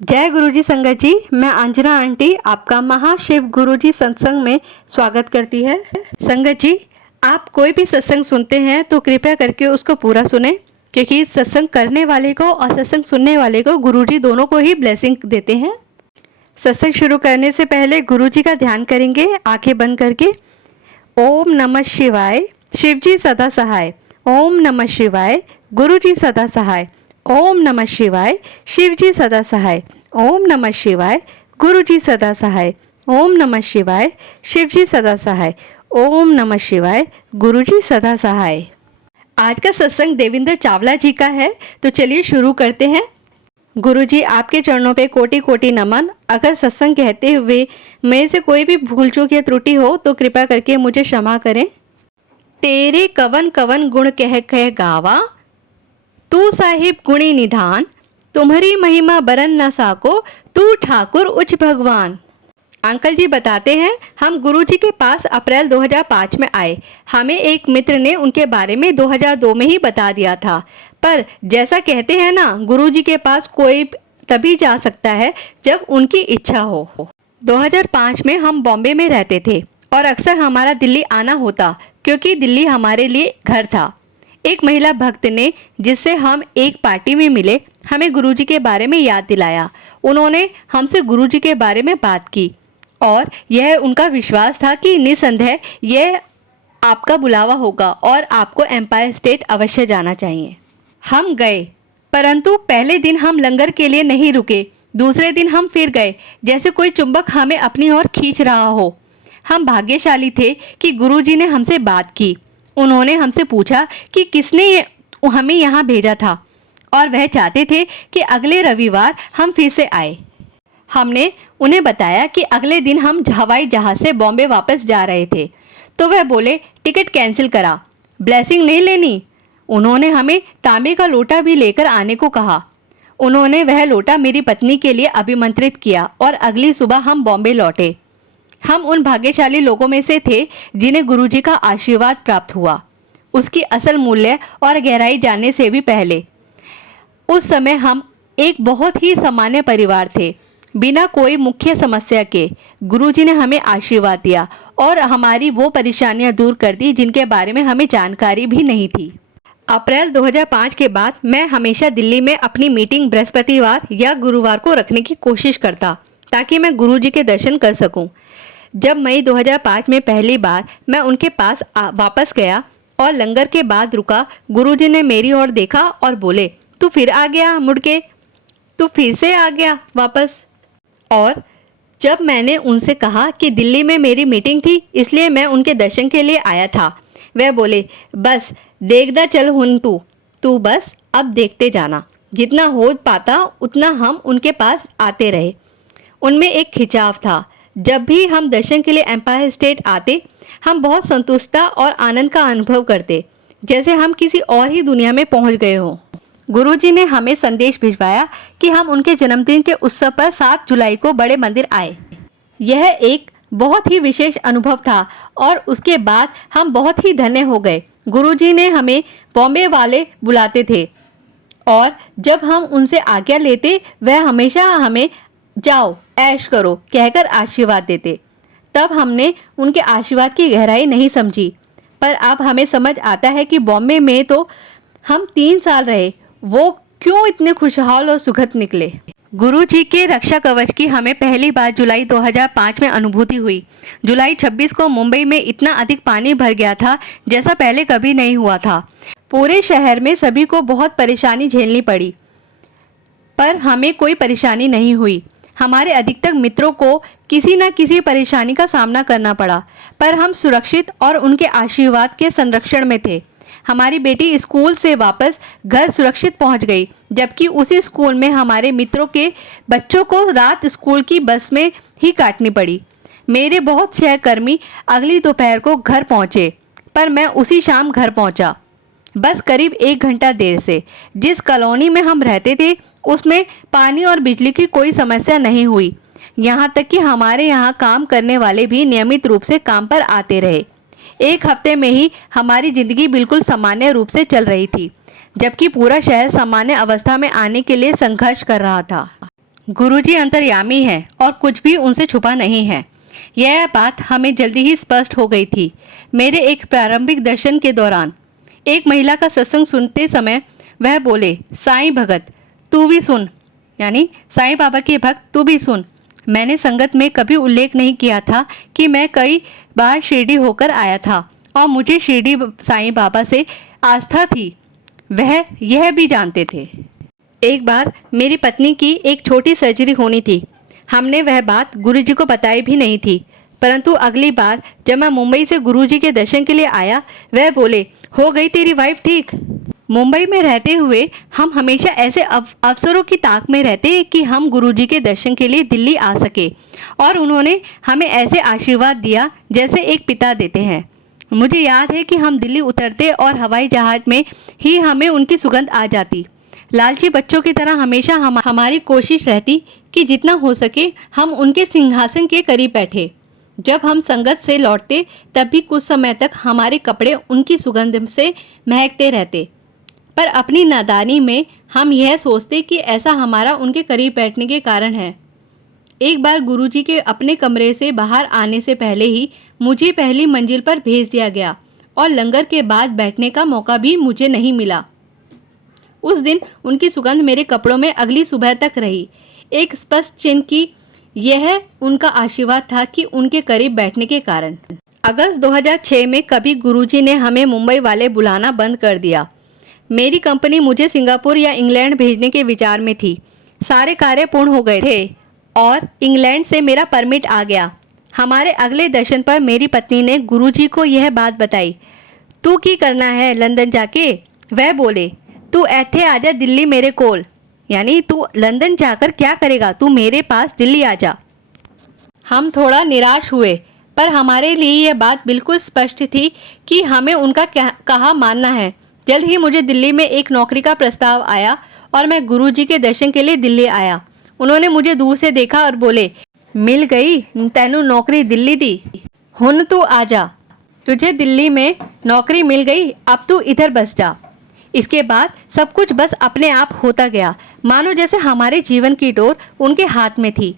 जय गुरुजी संगत जी। मैं अंजना आंटी आपका महाशिव गुरुजी सत्संग में स्वागत करती है। संगत जी, आप कोई भी सत्संग सुनते हैं तो कृपया करके उसको पूरा सुने, क्योंकि सत्संग करने वाले को और सत्संग सुनने वाले को गुरुजी दोनों को ही ब्लेसिंग देते हैं। सत्संग शुरू करने से पहले गुरुजी का ध्यान करेंगे आंखें बंद करके। ओम नमः शिवाय, शिवजी सदा सहाय। ओम नमः शिवाय, गुरुजी सदा सहाय। ओम नमः शिवाय, शिवजी सदा सहाय। ओम नमः शिवाय, गुरुजी सदा सहाय। ओम नमः शिवाय, शिवजी सदा सहाय। ओम नमः शिवाय, गुरुजी सदा सहाय। आज का सत्संग देवेंद्र चावला जी का है, तो चलिए शुरू करते हैं। गुरुजी, आपके चरणों पे कोटि कोटि नमन। अगर सत्संग कहते हुए मेरे से कोई भी भूल चूक या त्रुटि हो तो कृपया करके मुझे क्षमा करें। तेरे कवन कवन गुण कह कह गावा, तू साहिब गुणी निधान। तुम्हारी महिमा बरन न साको, तू ठाकुर उच्च भगवान। अंकल जी बताते हैं, हम गुरुजी के पास अप्रैल 2005 में आए। हमें एक मित्र ने उनके बारे में 2002 में ही बता दिया था, पर जैसा कहते हैं ना, गुरुजी के पास कोई तभी जा सकता है जब उनकी इच्छा हो। 2005 में हम बॉम्बे में रहते थे और अक्सर हमारा दिल्ली आना होता, क्योंकि दिल्ली हमारे लिए घर था। एक महिला भक्त ने, जिससे हम एक पार्टी में मिले, हमें गुरुजी के बारे में याद दिलाया। उन्होंने हमसे गुरुजी के बारे में बात की और यह उनका विश्वास था कि निसंदेह यह आपका बुलावा होगा और आपको एम्पायर स्टेट अवश्य जाना चाहिए। हम गए, परंतु पहले दिन हम लंगर के लिए नहीं रुके। दूसरे दिन हम फिर गए, जैसे कोई चुंबक हमें अपनी ओर खींच रहा हो। हम भाग्यशाली थे कि गुरुजी ने हमसे बात की। उन्होंने हमसे पूछा कि किसने हमें यहाँ भेजा था, और वह चाहते थे कि अगले रविवार हम फिर से आए। हमने उन्हें बताया कि अगले दिन हम हवाई जहाज़ से बॉम्बे वापस जा रहे थे, तो वह बोले टिकट कैंसिल करा, ब्लेसिंग नहीं लेनी। उन्होंने हमें तांबे का लोटा भी लेकर आने को कहा। उन्होंने वह लोटा मेरी पत्नी के लिए अभिमंत्रित किया और अगली सुबह हम बॉम्बे लौटे। हम उन भाग्यशाली लोगों में से थे जिन्हें गुरुजी का आशीर्वाद प्राप्त हुआ, उसकी असल मूल्य और गहराई जानने से भी पहले। उस समय हम एक बहुत ही सामान्य परिवार थे, बिना कोई मुख्य समस्या के। गुरुजी ने हमें आशीर्वाद दिया और हमारी वो परेशानियां दूर कर दी जिनके बारे में हमें जानकारी भी नहीं थी। अप्रैल 2005 के बाद मैं हमेशा दिल्ली में अपनी मीटिंग बृहस्पतिवार या गुरुवार को रखने की कोशिश करता, ताकि मैं गुरुजी के दर्शन कर सकूं। जब मई 2005 में पहली बार मैं उनके पास वापस गया और लंगर के बाद रुका, गुरुजी ने मेरी ओर देखा और बोले, तू फिर आ गया मुड़ के, तू फिर से आ गया वापस। और जब मैंने उनसे कहा कि दिल्ली में मेरी मीटिंग थी, इसलिए मैं उनके दर्शन के लिए आया था, वह बोले, बस देखदा चल हुन तू बस अब देखते जाना। जितना हो पाता उतना हम उनके पास आते रहे। उनमें एक खिंचाव था। जब भी हम दर्शन के लिए एम्पायर स्टेट आते, हम बहुत संतुष्टता और आनंद का अनुभव करते, जैसे हम किसी और ही दुनिया में पहुंच गए हों। गुरुजी ने हमें संदेश भिजवाया कि हम उनके जन्मदिन के उत्सव पर 7 जुलाई को बड़े मंदिर आए। यह एक बहुत ही विशेष अनुभव था और उसके बाद हम बहुत ही धन्य हो गए। गुरुजी ने हमें बॉम्बे वाले बुलाते थे और जब हम उनसे आज्ञा लेते, वह हमेशा हमें जाओ ऐश करो कहकर आशीर्वाद देते। तब हमने उनके आशीर्वाद की गहराई नहीं समझी, पर अब हमें समझ आता है कि बॉम्बे में तो हम 3 साल रहे, वो क्यों इतने खुशहाल और सुखद निकले। गुरुजी के रक्षा कवच की हमें पहली बार जुलाई 2005 में अनुभूति हुई। जुलाई 26 को मुंबई में इतना अधिक पानी भर गया था जैसा पहले कभी नहीं हुआ था। पूरे शहर में सभी को बहुत परेशानी झेलनी पड़ी, पर हमें कोई परेशानी नहीं हुई। हमारे अधिकतर मित्रों को किसी न किसी परेशानी का सामना करना पड़ा, पर हम सुरक्षित और उनके आशीर्वाद के संरक्षण में थे। हमारी बेटी स्कूल से वापस घर सुरक्षित पहुंच गई, जबकि उसी स्कूल में हमारे मित्रों के बच्चों को रात स्कूल की बस में ही काटनी पड़ी। मेरे बहुत सहकर्मी अगली दोपहर को घर पहुंचे, पर मैं उसी शाम घर पहुंचा, बस करीब 1 घंटा देर से। जिस कॉलोनी में हम रहते थे उसमें पानी और बिजली की कोई समस्या नहीं हुई। यहाँ तक कि हमारे यहाँ काम करने वाले भी नियमित रूप से काम पर आते रहे। 1 हफ्ते में ही हमारी जिंदगी बिल्कुल सामान्य रूप से चल रही थी, जबकि पूरा शहर सामान्य अवस्था में आने के लिए संघर्ष कर रहा था। गुरुजी अंतर्यामी हैं और कुछ भी उनसे छुपा नहीं है। यह बात हमें जल्दी ही स्पष्ट हो गई थी। मेरे एक प्रारंभिक दर्शन के दौरान एक महिला का सत्संग सुनते समय वह बोले, साईं भगत तू भी सुन, यानी साईं बाबा के भक्त तू भी सुन। मैंने संगत में कभी उल्लेख नहीं किया था कि मैं कई बार शिरडी होकर आया था और मुझे शिरडी साईं बाबा से आस्था थी, वह यह भी जानते थे। एक बार मेरी पत्नी की एक छोटी सर्जरी होनी थी। हमने वह बात गुरुजी को बताई भी नहीं थी, परंतु अगली बार जब मैं मुंबई से गुरुजी के दर्शन के लिए आया, वह बोले, हो गई तेरी वाइफ ठीक। मुंबई में रहते हुए हम हमेशा ऐसे अवसरों की ताक में रहते कि हम गुरुजी के दर्शन के लिए दिल्ली आ सके, और उन्होंने हमें ऐसे आशीर्वाद दिया जैसे एक पिता देते हैं। मुझे याद है कि हम दिल्ली उतरते और हवाई जहाज में ही हमें उनकी सुगंध आ जाती। लालची बच्चों की तरह हमेशा हमारी कोशिश रहती कि जितना हो सके हम उनके सिंहासन के करीब बैठे। जब हम संगत से लौटते तब भी कुछ समय तक हमारे कपड़े उनकी सुगंध से महकते रहते, पर अपनी नादानी में हम यह सोचते कि ऐसा हमारा उनके करीब बैठने के कारण है। एक बार गुरुजी के अपने कमरे से बाहर आने से पहले ही मुझे पहली मंजिल पर भेज दिया गया और लंगर के बाद बैठने का मौका भी मुझे नहीं मिला। उस दिन उनकी सुगंध मेरे कपड़ों में अगली सुबह तक रही, एक स्पष्ट चिन्ह की यह उनका आशीर्वाद था कि उनके करीब बैठने के कारण। अगस्त 2006 में कभी गुरुजी ने हमें मुंबई वाले बुलाना बंद कर दिया। मेरी कंपनी मुझे सिंगापुर या इंग्लैंड भेजने के विचार में थी। सारे कार्य पूर्ण हो गए थे और इंग्लैंड से मेरा परमिट आ गया। हमारे अगले दर्शन पर मेरी पत्नी ने गुरुजी को यह बात बताई। तू की करना है लंदन जाके? वह बोले, तू ऐथे आजा दिल्ली मेरे कोल, यानी तू लंदन जाकर क्या करेगा, तू मेरे पास दिल्ली आजा। हम थोड़ा निराश हुए, पर हमारे लिए यह बात बिल्कुल स्पष्ट थी कि हमें उनका कहा मानना है। जल्द ही मुझे दिल्ली में एक नौकरी का प्रस्ताव आया और मैं गुरुजी के दर्शन के लिए दिल्ली आया। उन्होंने मुझे दूर से देखा और बोले, मिल गई तैनू नौकरी दिल्ली दी, हुन तू आजा, तुझे दिल्ली में नौकरी मिल गई, अब तू इधर बस जा। इसके बाद सब कुछ बस अपने आप होता गया, मानो जैसे हमारे जीवन की डोर उनके हाथ में थी।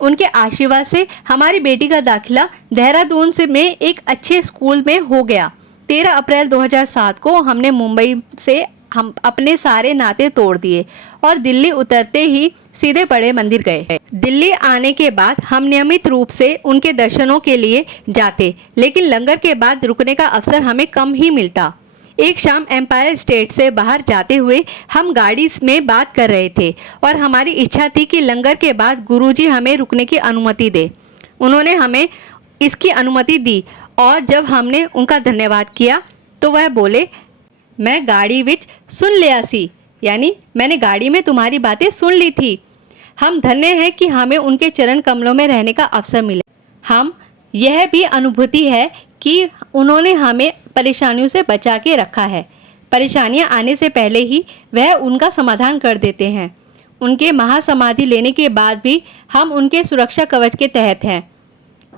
उनके आशीर्वाद से हमारी बेटी का दाखिला देहरादून से में एक अच्छे स्कूल में हो गया। 13 अप्रैल 2007 को हमने मुंबई से हम अपने सारे नाते तोड़ दिए और दिल्ली उतरते ही सीधे बड़े मंदिर गए। दिल्ली आने के बाद हम नियमित रूप से उनके दर्शनों के लिए जाते, लेकिन लंगर के बाद रुकने का अवसर हमें कम ही मिलता। एक शाम एम्पायर स्टेट से बाहर जाते हुए हम गाड़ी में बात कर रहे थे और हमारी इच्छा थी कि लंगर के बाद गुरुजी हमें रुकने की अनुमति दे। उन्होंने हमें इसकी अनुमति दी और जब हमने उनका धन्यवाद किया तो वह बोले, मैं गाड़ी विच सुन लिया सी, यानी मैंने गाड़ी में तुम्हारी बातें सुन ली थी। हम धन्य हैं कि हमें उनके चरण कमलों में रहने का अवसर मिले। हम यह भी अनुभूति है कि उन्होंने हमें परेशानियों से बचा के रखा है। परेशानियां आने से पहले ही वह उनका समाधान कर देते हैं। उनके महासमाधि लेने के बाद भी हम उनके सुरक्षा कवच के तहत हैं।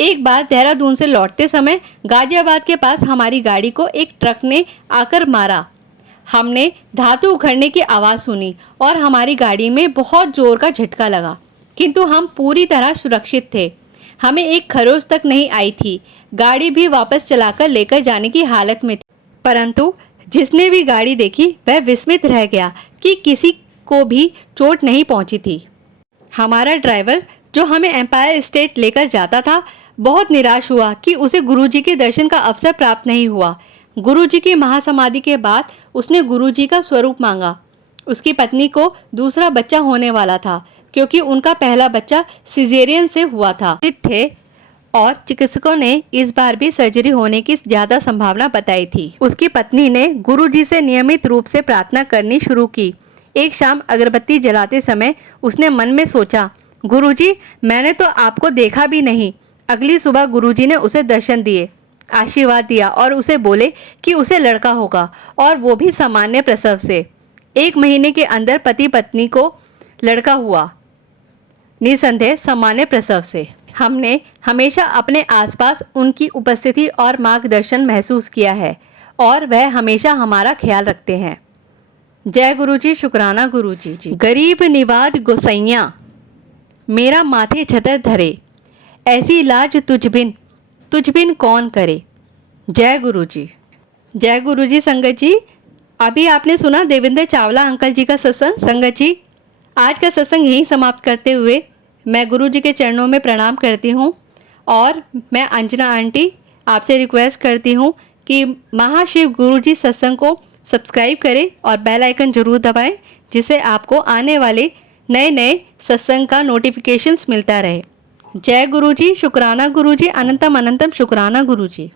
एक बार देहरादून से लौटते समय गाजियाबाद के पास हमारी गाड़ी को एक ट्रक ने आकर मारा। हमने धातु उखड़ने की आवाज़ सुनी और हमारी गाड़ी में बहुत जोर का झटका लगा, किंतु हम पूरी तरह सुरक्षित थे। हमें एक खरोच तक नहीं आई थी। गाड़ी भी वापस चलाकर लेकर जाने की हालत में थी, परंतु जिसने भी गाड़ी देखी वह विस्मित रह गया कि किसी को भी चोट नहीं पहुंची थी। हमारा ड्राइवर जो हमें एम्पायर स्टेट लेकर जाता था बहुत निराश हुआ कि उसे गुरुजी के दर्शन का अवसर प्राप्त नहीं हुआ। गुरुजी की महासमाधि के बाद उसने गुरुजी का स्वरूप मांगा। उसकी पत्नी को दूसरा बच्चा होने वाला था, क्योंकि उनका पहला बच्चा सिजेरियन से हुआ था थे और चिकित्सकों ने इस बार भी सर्जरी होने की ज्यादा संभावना बताई थी। उसकी पत्नी ने गुरुजी से नियमित रूप से प्रार्थना करनी शुरू की। एक शाम अगरबत्ती जलाते समय उसने मन में सोचा, गुरुजी मैंने तो आपको देखा भी नहीं। अगली सुबह गुरुजी ने उसे दर्शन दिए, आशीर्वाद दिया और उसे बोले कि उसे लड़का होगा और वो भी सामान्य प्रसव से। 1 महीने के अंदर पति पत्नी को लड़का हुआ, निसंदेह सामान्य प्रसव से। हमने हमेशा अपने आसपास उनकी उपस्थिति और मार्गदर्शन महसूस किया है और वह हमेशा हमारा ख्याल रखते हैं। जय गुरुजी, शुक्राना गुरुजी जी। गरीब निवाज गोसैया, मेरा माथे छतर धरे, ऐसी लाज तुझ बिन कौन करे। जय गुरु जी। जय गुरु जी। संगत जी, अभी आपने सुना देवेंद्र चावला अंकल जी का सत्संग। संगत जी, आज का सत्संग यहीं समाप्त करते हुए मैं गुरु जी के चरणों में प्रणाम करती हूँ और मैं अंजना आंटी आपसे रिक्वेस्ट करती हूँ कि महाशिव गुरु जी सत्संग को सब्सक्राइब करें और बेल आइकन जरूर दबाएं, जिससे आपको आने वाले नए नए सत्संग का नोटिफिकेशंस मिलता रहे। जय गुरु जी। शुक्राना गुरु जी। अनंतम अनंतम शुक्राना गुरु जी।